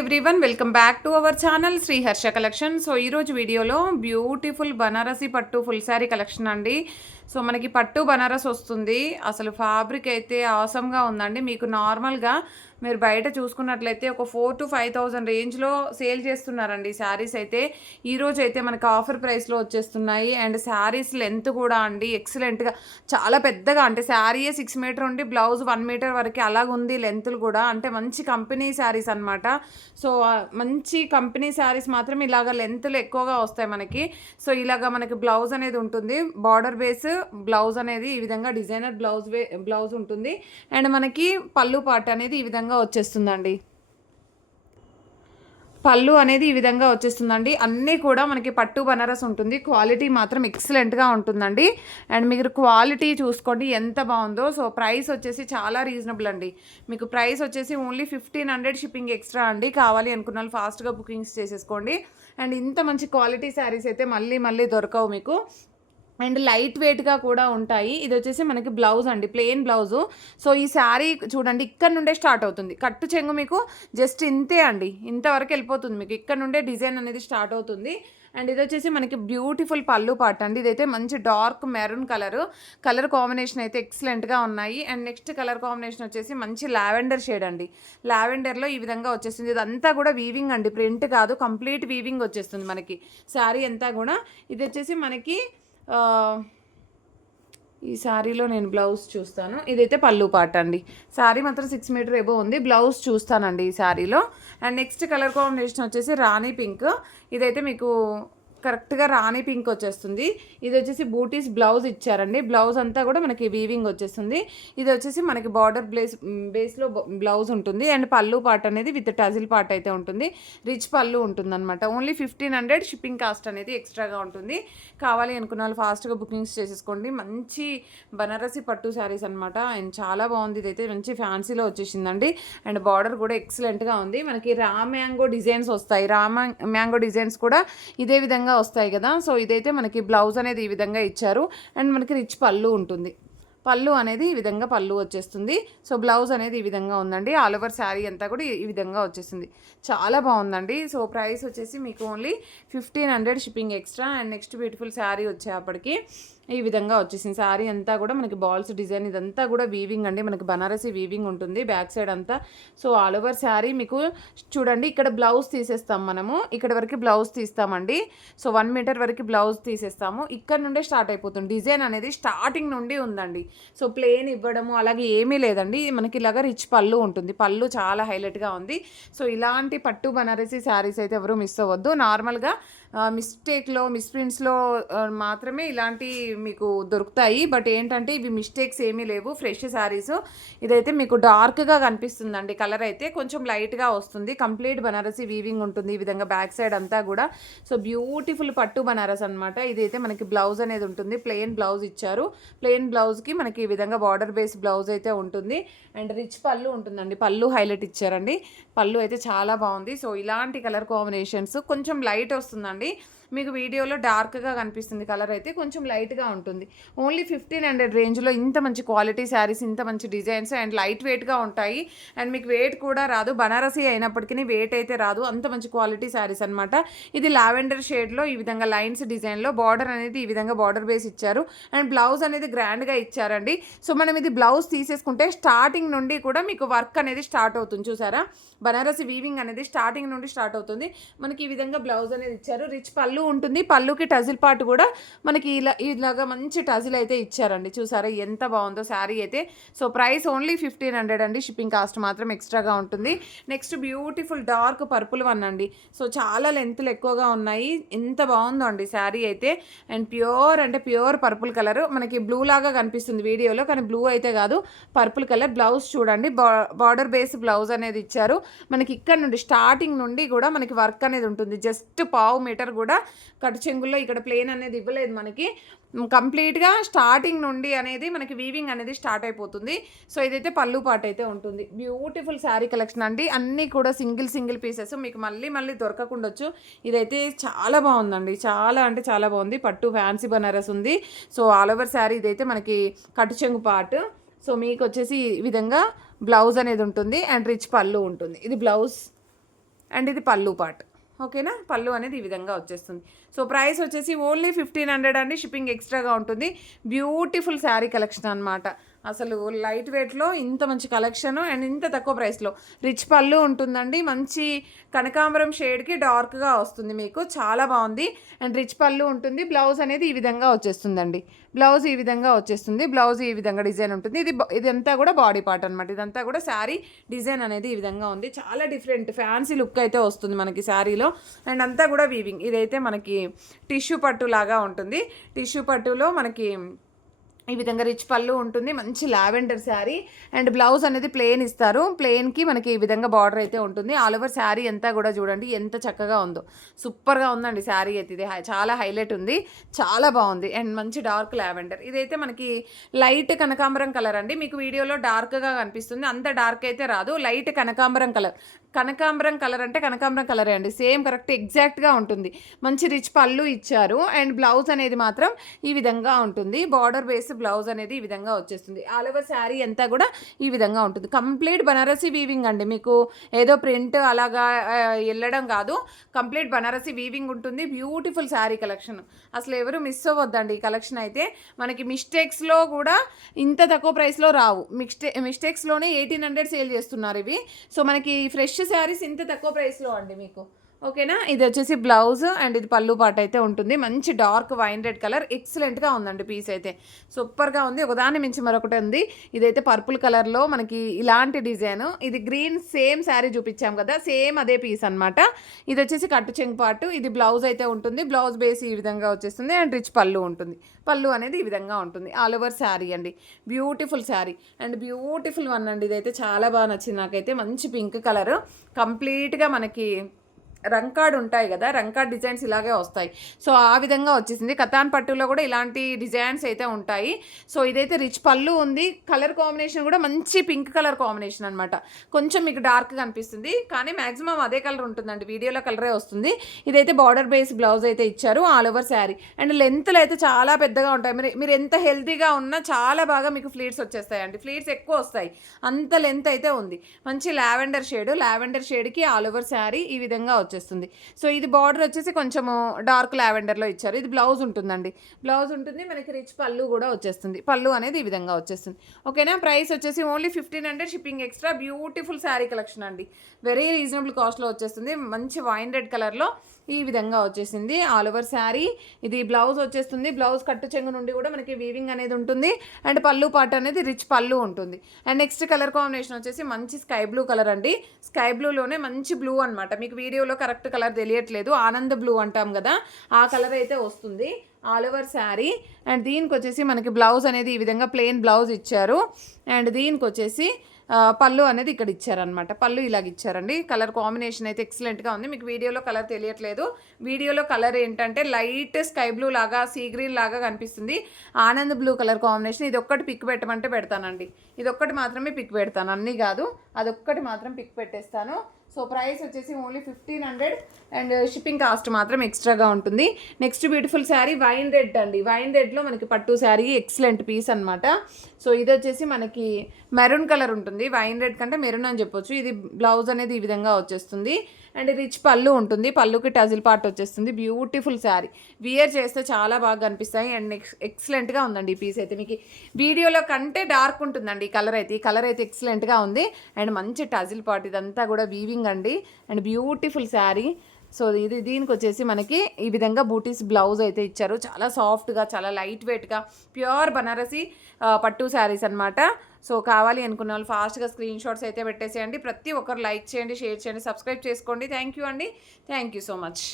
Everyone welcome back to our channel Shri Harsha collection so ఈరోజు వీడియోలో beautiful Banarasi పట్టు full sari collection అండి. So మనకి పట్టు బనారస్ వస్తుంది. అసలు ఫ్యాబ్రిక్ అయితే అవసరంగా ఉందండి. మీకు నార్మల్గా మీరు బయట చూసుకున్నట్లయితే ఒక ఫోర్ టు ఫైవ్ థౌజండ్ రేంజ్లో సేల్ చేస్తున్నారండి శారీస్ అయితే. ఈరోజు అయితే మనకు ఆఫర్ ప్రైస్లో వచ్చేస్తున్నాయి. అండ్ శారీస్ లెంత్ కూడా అండి ఎక్సలెంట్గా చాలా పెద్దగా అంటే శారీయే సిక్స్ మీటర్ ఉండి బ్లౌజ్ వన్ మీటర్ వరకు అలాగుంది లెంత్లు కూడా. అంటే మంచి కంపెనీ శారీస్ అనమాట సో మంచి కంపెనీ శారీస్ మాత్రం ఇలాగ లెంత్లు ఎక్కువగా వస్తాయి మనకి. సో ఇలాగ మనకి బ్లౌజ్ అనేది ఉంటుంది. బార్డర్ బేస్ బ్లౌజ్ అనేది ఈ విధంగా డిజైనర్ బ్లౌజ్ వే బ్లౌజ్ ఉంటుంది. అండ్ మనకి పళ్ళు పాట అనేది ఈ విధంగా వచ్చేస్తుందండి. పళ్ళు అనేది ఈ విధంగా వచ్చేస్తుందండి. అన్నీ కూడా మనకి పట్టు బనారస్ ఉంటుంది. క్వాలిటీ మాత్రం ఎక్సలెంట్గా ఉంటుందండి. అండ్ మీరు క్వాలిటీ చూసుకోండి ఎంత బాగుందో. సో ప్రైస్ వచ్చేసి చాలా రీజనబుల్ అండి. మీకు ప్రైస్ వచ్చేసి only fifteen hundred shipping extra అండి. కావాలి అనుకున్న వాళ్ళు ఫాస్ట్గా బుకింగ్స్ చేసేసుకోండి. అండ్ ఇంత మంచి క్వాలిటీ శారీస్ అయితే మళ్ళీ మళ్ళీ దొరకవు మీకు. అండ్ లైట్ వెయిట్గా కూడా ఉంటాయి. ఇది వచ్చేసి మనకి బ్లౌజ్ అండి ప్లెయిన్ బ్లౌజు. సో ఈ శారీ చూడండి ఇక్కడ నుండే స్టార్ట్ అవుతుంది. కట్టు చెంగు మీకు జస్ట్ ఇంతే అండి. ఇంతవరకు వెళ్ళిపోతుంది మీకు. ఇక్కడ నుండే డిజైన్ అనేది స్టార్ట్ అవుతుంది. అండ్ ఇది వచ్చేసి మనకి బ్యూటిఫుల్ పళ్ళు పాట అండి. ఇదైతే మంచి dark maroon colour. Colour combination అయితే ఎక్సలెంట్గా ఉన్నాయి. అండ్ నెక్స్ట్ కలర్ కాంబినేషన్ వచ్చేసి మంచి లావెండర్ షేడ్ అండి. లావెండర్లో ఈ విధంగా వచ్చేస్తుంది. ఇదంతా కూడా వీవింగ్ అండి. ప్రింట్ కాదు కంప్లీట్ వీవింగ్ వచ్చేస్తుంది మనకి. శారీ అంతా కూడా. ఇది వచ్చేసి మనకి ఈ శారీలో నేను బ్లౌజ్ చూస్తాను. ఇదైతే పళ్ళు పాట అండి. శారీ మాత్రం సిక్స్ మీటర్ ఏబో ఉంది. బ్లౌజ్ చూస్తానండి ఈ శారీలో అండ్ నెక్స్ట్ కలర్ కాంబినేషన్ వచ్చేసి రాణి పింక్. ఇదైతే మీకు కరెక్ట్గా రాణి పింక్ వచ్చేస్తుంది. ఇది వచ్చేసి బూటీస్ బ్లౌజ్ ఇచ్చారండి. బ్లౌజ్ అంతా కూడా మనకి వీవింగ్ వచ్చేస్తుంది. ఇది వచ్చేసి మనకి బార్డర్ బ్లేస్ బేస్లో బ్లౌజ్ ఉంటుంది. అండ్ పళ్ళు పార్ట్ అనేది విత్ టజిల్ పార్ట్ అయితే ఉంటుంది. రిచ్ పళ్ళు ఉంటుంది అనమాట only fifteen hundred shipping cost అనేది ఎక్స్ట్రాగా ఉంటుంది. కావాలి అనుకున్న వాళ్ళు ఫాస్ట్గా బుకింగ్స్ చేసేసుకోండి. మంచి బనారసి పట్టు శారీస్ అనమాట అండ్ చాలా బాగుంది. ఇదైతే మంచి ఫ్యాన్సీలో వచ్చేసిందండి. అండ్ బార్డర్ కూడా ఎక్సలెంట్గా ఉంది. మనకి రా మ్యాంగో డిజైన్స్ వస్తాయి. రా మ్యాంగో డిజైన్స్ కూడా ఇదే విధంగా వస్తాయి కదా. సో ఇదైతే మనకి బ్లౌజ్ అనేది ఈ విధంగా ఇచ్చారు. అండ్ మనకి రిచ్ పళ్ళు ఉంటుంది. పళ్ళు అనేది ఈ విధంగా పళ్ళు వచ్చేస్తుంది. సో బ్లౌజ్ అనేది ఈ విధంగా ఉందండి. ఆల్ ఓవర్ శారీ అంతా కూడా ఈ విధంగా వచ్చేసింది. చాలా బాగుందండి. సో ప్రైస్ వచ్చేసి మీకు only fifteen hundred shipping extra and next beautiful sari వచ్చేప్పటికి ఈ విధంగా వచ్చేసింది. శారీ అంతా కూడా మనకి బాల్స్ డిజైన్ ఇదంతా కూడా వీవింగ్ అండి. మనకి బనారసి వీవింగ్ ఉంటుంది బ్యాక్ సైడ్ అంతా. సో ఆల్ ఓవర్ శారీ మీకు చూడండి ఇక్కడ బ్లౌజ్ తీసేస్తాం మనము. ఇక్కడ వరకు బ్లౌజ్ తీస్తామండి. సో వన్ మీటర్ వరకు బ్లౌజ్ తీసేస్తాము. ఇక్కడ నుండే స్టార్ట్ అయిపోతుంది. డిజైన్ అనేది స్టార్టింగ్ నుండి ఉందండి. సో ప్లేన్ ఇవ్వడము అలాగే ఏమీ లేదండి. మనకి ఇలాగ రిచ్ పళ్ళు ఉంటుంది. పళ్ళు చాలా హైలైట్గా ఉంది. సో ఇలాంటి పట్టు బనారసి శారీస్ అయితే ఎవరు మిస్ అవ్వద్దు. నార్మల్గా మిస్టేక్లో మిస్ప్రింట్స్లో మాత్రమే ఇలాంటి మీకు దొరుకుతాయి. బట్ ఏంటంటే ఇవి మిస్టేక్స్ ఏమీ లేవు. ఫ్రెష్ శారీస్. ఇదైతే మీకు డార్క్గా కనిపిస్తుందండి. కలర్ అయితే కొంచెం లైట్గా వస్తుంది. కంప్లీట్ బనారసి వీవింగ్ ఉంటుంది ఈ విధంగా బ్యాక్ సైడ్ అంతా కూడా. సో బ్యూటిఫుల్ పట్టు బనారస్ అనమాట ఇదైతే మనకి బ్లౌజ్ అనేది ఉంటుంది. ప్లెయిన్ బ్లౌజ్ ఇచ్చారు. ప్లెయిన్ బ్లౌజ్కి మనకి ఈ విధంగా బార్డర్ బేస్ బ్లౌజ్ అయితే ఉంటుంది. అండ్ రిచ్ పళ్ళు ఉంటుందండి. పళ్ళు హైలైట్ ఇచ్చారండి. పళ్ళు అయితే చాలా బాగుంది. సో ఇలాంటి కలర్ కాంబినేషన్స్ కొంచెం లైట్ వస్తుందండి. మీకు వీడియోలో డార్క్గా కనిపిస్తుంది కలర్ అయితే కొంచెం లైట్గా ఉంటుంది. ఓన్లీ ఫిఫ్టీన్ హండ్రెడ్ రేంజ్లో ఇంత మంచి క్వాలిటీ శారీస్ ఇంత మంచి డిజైన్స్ అండ్ లైట్ వెయిట్గా ఉంటాయి. అండ్ మీకు వెయిట్ కూడా రాదు. బనారసీ అయినప్పటికీ వెయిట్ అయితే రాదు. అంత మంచి క్వాలిటీ శారీస్ అనమాట ఇది లావెండర్ షేడ్లో ఈ విధంగా లైన్స్ డిజైన్లో బార్డర్ అనేది ఈ విధంగా బార్డర్ బేస్ ఇచ్చారు. అండ్ బ్లౌజ్ అనేది గ్రాండ్గా ఇచ్చారండి. సో మనం ఇది బ్లౌజ్ తీసేసుకుంటే స్టార్టింగ్ నుండి కూడా మీకు వర్క్ అనేది స్టార్ట్ అవుతుంది. చూసారా? బనారసి వీవింగ్ అనేది స్టార్టింగ్ నుండి స్టార్ట్ అవుతుంది. మనకి ఈ విధంగా బ్లౌజ్ అనేది ఇచ్చారు. రిచ్ పళ్ళు ఉంటుంది. పళ్ళుకి టజిల్ పాటు కూడా మనకి ఇలా ఇలాగా మంచి టజిల్ అయితే ఇచ్చారండి. చూసారా ఎంత బాగుందో శారీ అయితే. So price only fifteen hundred అండి. షిప్పింగ్ కాస్ట్ మాత్రం ఎక్స్ట్రాగా ఉంటుంది. Next beautiful dark purple one అండి. సో చాలా లెంత్లు ఎక్కువగా ఉన్నాయి. ఎంత బాగుందో అండి శారీ అయితే. అండ్ ప్యూర్ అంటే ప్యూర్ పర్పుల్ కలర్. మనకి బ్లూ లాగా కనిపిస్తుంది వీడియోలో కానీ బ్లూ అయితే కాదు. పర్పుల్ కలర్ బ్లౌజ్ చూడండి. బార్డర్ బేస్ బ్లౌజ్ అనేది ఇచ్చారు. మనకి ఇక్కడ నుండి స్టార్టింగ్ నుండి కూడా మనకి వర్క్ అనేది ఉంటుంది. జస్ట్ పావు మీటర్ కూడా కట్ చెంగుల్లో ఇక్కడ ప్లేన్ అనేది ఇవ్వలేదు మనకి. కంప్లీట్గా స్టార్టింగ్ నుండి అనేది మనకి వీవింగ్ అనేది స్టార్ట్ అయిపోతుంది. సో ఇదైతే పళ్ళు పాట అయితే ఉంటుంది. బ్యూటిఫుల్ శారీ కలెక్షన్ అండి. అన్నీ కూడా సింగిల్ సింగిల్ పీసెస్ మీకు మళ్ళీ మళ్ళీ దొరకకుండొచ్చు. ఇదైతే చాలా బాగుందండి. చాలా అంటే చాలా బాగుంది. పట్టు ఫ్యాన్సీ బనారస్ ఉంది. సో ఆల్ ఓవర్ శారీ ఇదైతే మనకి కట్టు చెంగు పార్ట్ సో మీకు వచ్చేసి ఈ విధంగా బ్లౌజ్ అనేది ఉంటుంది. అండ్ రిచ్ పళ్ళు ఉంటుంది. ఇది బ్లౌజ్ అండ్ ఇది పళ్ళు పార్ట్ ఓకేనా? పళ్ళు అనేది ఈ విధంగా వచ్చేస్తుంది. సో ప్రైస్ వచ్చేసి ఓన్లీ ఫిఫ్టీన్ హండ్రెడ్ అండి. షిప్పింగ్ ఎక్స్ట్రాగా ఉంటుంది. బ్యూటిఫుల్ శారీ కలెక్షన్ అనమాట అసలు లైట్ వెయిట్లో ఇంత మంచి కలెక్షన్ అండ్ ఇంత తక్కువ ప్రైస్లో రిచ్ పళ్ళు ఉంటుందండి. మంచి కనకాంబరం షేడ్కి డార్క్గా వస్తుంది మీకు. చాలా బాగుంది. అండ్ రిచ్ పళ్ళు ఉంటుంది. బ్లౌజ్ అనేది ఈ విధంగా వచ్చేస్తుందండి. బ్లౌజ్ ఈ విధంగా వచ్చేస్తుంది. బ్లౌజ్ ఈ విధంగా డిజైన్ ఉంటుంది. ఇది ఇదంతా కూడా బాడీ పార్ట్ అనమాట ఇదంతా కూడా శారీ డిజైన్ అనేది ఈ విధంగా ఉంది. చాలా డిఫరెంట్ ఫ్యాన్సీ లుక్ అయితే వస్తుంది మనకి శారీలో అండ్ అంతా కూడా వీవింగ్ ఇదైతే మనకి టిష్యూ పట్టు లాగా ఉంటుంది. టిష్యూ పట్టులో మనకి ఈ విధంగా రిచ్ పళ్ళు ఉంటుంది. మంచి లావెండర్ శారీ. అండ్ బ్లౌజ్ అనేది ప్లెయిన్ ఇస్తారు. ప్లెయిన్కి మనకి ఈ విధంగా బార్డర్ అయితే ఉంటుంది. ఆల్ ఓవర్ శారీ అంతా కూడా చూడండి ఎంత చక్కగా ఉందో. సూపర్గా ఉందండి శారీ అయితే ఇది. చాలా హైలైట్ ఉంది. చాలా బాగుంది. అండ్ మంచి డార్క్ లావెండర్. ఇదైతే మనకి లైట్ కనకాంబరం కలర్ అండి. మీకు వీడియోలో డార్క్గా కనిపిస్తుంది. అంత డార్క్ అయితే రాదు. లైట్ కనకాంబరం కలర్. కనకాంబరం కలర్ అంటే కనకాంబరం కలరే అండి. సేమ్ కరెక్ట్ ఎగ్జాక్ట్గా ఉంటుంది. మంచి రిచ్ పళ్ళు ఇచ్చారు. అండ్ బ్లౌజ్ అనేది మాత్రం ఈ విధంగా ఉంటుంది. బార్డర్ బేస్ బ్లౌజ్ అనేది ఈ విధంగా వచ్చేస్తుంది. ఆల్ ఓవర్ శారీ అంతా కూడా ఈ విధంగా ఉంటుంది. కంప్లీట్ బనారసి వీవింగ్ అండి మీకు. ఏదో ప్రింట్ అలాగా వెళ్ళడం కాదు. కంప్లీట్ బనారసి వీవింగ్ ఉంటుంది. Beautiful sari collection. అసలు ఎవరు మిస్ అవ్వద్దండి ఈ కలెక్షన్ అయితే. మనకి మిస్టేక్స్లో కూడా ఇంత తక్కువ ప్రైస్లో రావు. మిస్టే మిస్టేక్స్లోనే ఎయిటీన్ హండ్రెడ్ సేల్ చేస్తున్నారు ఇవి. సో మనకి ఫ్రెష్ శారీస్ ఇంత తక్కువ ప్రైస్లో అండి మీకు. ఓకేనా? ఇది వచ్చేసి బ్లౌజ్ అండ్ ఇది పళ్ళు పాట అయితే ఉంటుంది. మంచి డార్క్ వైన్ రెడ్ కలర్. ఎక్సలెంట్గా ఉందండి పీస్ అయితే. సూపర్గా ఉంది. ఒకదాని మించి మరొకటి ఉంది. ఇదైతే పర్పుల్ కలర్లో మనకి ఇలాంటి డిజైన్. ఇది గ్రీన్ సేమ్ శారీ చూపించాం కదా సేమ్ అదే పీస్ అనమాట ఇది వచ్చేసి కట్టు చెంగు పాటు. ఇది బ్లౌజ్ అయితే ఉంటుంది. బ్లౌజ్ బేస్ ఈ విధంగా వచ్చేస్తుంది అండ్ రిచ్ పళ్ళు ఉంటుంది. పళ్ళు అనేది ఈ విధంగా ఉంటుంది. ఆల్ ఓవర్ శారీ అండి. Beautiful sari. And beautiful one అండి. ఇదైతే చాలా బాగా నచ్చింది నాకైతే. మంచి పింక్ కలర్. కంప్లీట్గా మనకి రంకాడ్ ఉంటాయి కదా రంకాడ్ డిజైన్స్ ఇలాగే వస్తాయి. సో ఆ విధంగా వచ్చేసింది. కతాన్ పట్టులో కూడా ఇలాంటి డిజైన్స్ అయితే ఉంటాయి. సో ఇదైతే రిచ్ పళ్ళు ఉంది. కలర్ కాంబినేషన్ కూడా మంచి పింక్ కలర్ కాంబినేషన్ అనమాట కొంచెం మీకు డార్క్ కనిపిస్తుంది కానీ మ్యాక్సిమం అదే కలర్ ఉంటుందండి. వీడియోలో కలరే వస్తుంది. ఇదైతే బార్డర్ బేస్ బ్లౌజ్ అయితే ఇచ్చారు ఆల్ ఓవర్ శారీ. అండ్ లెంత్లు అయితే చాలా పెద్దగా ఉంటాయి. మీరు మీరు ఎంత హెల్తీగా ఉన్నా చాలా బాగా మీకు ఫ్లీట్స్ వచ్చేస్తాయండి. ఫ్లీట్స్ ఎక్కువ వస్తాయి. అంత లెంత్ అయితే ఉంది. మంచి లావెండర్ షేడ్. లావెండర్ షేడ్కి ఆల్ ఓవర్ శారీ ఈ విధంగా వచ్చేస్తుంది. సో ఇది బార్డర్ వచ్చేసి కొంచెము డార్క్ లావెండర్లో ఇచ్చారు. ఇది బ్లౌజ్ ఉంటుందండి. బ్లౌజ్ ఉంటుంది మనకి రిచ్ పళ్ళు కూడా వచ్చేస్తుంది. పళ్ళు అనేది ఈ విధంగా వచ్చేస్తుంది. ఓకేనా ప్రైస్ వచ్చేసి only fifteen hundred shipping extra beautiful sari collection అండి. వెరీ రీజనబుల్ కాస్ట్లో వచ్చేస్తుంది. మంచి వైన్ రెడ్ కలర్లో ఈ విధంగా వచ్చేసింది. ఆల్ ఓవర్ శారీ ఇది బ్లౌజ్ వచ్చేస్తుంది. బ్లౌజ్ కట్టు చెంగు నుండి కూడా మనకి వీవింగ్ అనేది ఉంటుంది. అండ్ పళ్ళు పాట అనేది రిచ్ పళ్ళు ఉంటుంది. అండ్ నెక్స్ట్ కలర్ కాంబినేషన్ వచ్చేసి మంచి స్కై బ్లూ కలర్ అండి. స్కై బ్లూలోనే మంచి బ్లూ అనమాట మీకు వీడియోలో కరెక్ట్ కలర్ తెలియట్లేదు. ఆనంద బ్లూ అంటాం కదా. ఆ కలర్ అయితే వస్తుంది. ఆల్ ఓవర్ శారీ అండ్ దీనికి వచ్చేసి మనకి బ్లౌజ్ అనేది ఈ విధంగా ప్లెయిన్ బ్లౌజ్ ఇచ్చారు. అండ్ దీనికి వచ్చేసి పళ్ళు అనేది ఇక్కడ ఇచ్చారనమాట పళ్ళు ఇలాగ ఇచ్చారండి. కలర్ కాంబినేషన్ అయితే ఎక్సలెంట్గా ఉంది. మీకు వీడియోలో కలర్ తెలియట్లేదు. వీడియోలో కలర్ ఏంటంటే లైట్ స్కై బ్లూ లాగా సీ గ్రీన్ లాగా కనిపిస్తుంది. ఆనంద్ బ్లూ కలర్ కాంబినేషన్ ఇది ఒక్కటి పిక్ పెట్టమంటే పెడతానండి. ఇది ఒక్కటి మాత్రమే పిక్ పెడతాను. అన్నీ కాదు. అదొక్కటి మాత్రం పిక్ పెట్టేస్తాను. సో ప్రైస్ వచ్చేసి only fifteen hundred and shipping cost మాత్రం ఎక్స్ట్రాగా ఉంటుంది. Next beautiful sari wine red అండి. వైన్ రెడ్లో మనకి పట్టు శారీ ఎక్సలెంట్ పీస్ అనమాట సో ఇది వచ్చేసి మనకి మెరూన్ కలర్ ఉంటుంది. వైన్ రెడ్ కంటే మెరూన్ అని చెప్పొచ్చు. ఇది బ్లౌజ్ అనేది ఈ విధంగా వచ్చేస్తుంది. అండ్ రిచ్ పళ్ళు ఉంటుంది. పళ్ళుకి టజిల్ పార్ట్ వచ్చేస్తుంది. బ్యూటిఫుల్ శారీ. వియర్ చేస్తే చాలా బాగా కనిపిస్తాయి. అండ్ నెక్స్ట్ ఎక్సలెంట్గా ఉందండి ఈ పీస్ అయితే. మీకు వీడియోలో కంటే డార్క్ ఉంటుందండి ఈ కలర్ అయితే. ఈ కలర్ అయితే ఎక్సలెంట్గా ఉంది. అండ్ మంచి టజిల్ పార్ట్. ఇదంతా కూడా వీవింగ్ అండి. And beautiful sari. సో ఇది దీనికి వచ్చేసి మనకి ఈ విధంగా బూటీస్ బ్లౌజ్ అయితే ఇచ్చారు. చాలా సాఫ్ట్గా చాలా లైట్ వెయిట్గా ప్యూర్ బనారసి పట్టు శారీస్ అనమాట సో కావాలి అనుకున్న వాళ్ళు ఫాస్ట్గా స్క్రీన్ షాట్స్ అయితే పెట్టేసేయండి. ప్రతి ఒక్కరు లైక్ చేయండి షేర్ చేయండి సబ్స్క్రైబ్ చేసుకోండి. థ్యాంక్ యూ అండి. Thank you so much.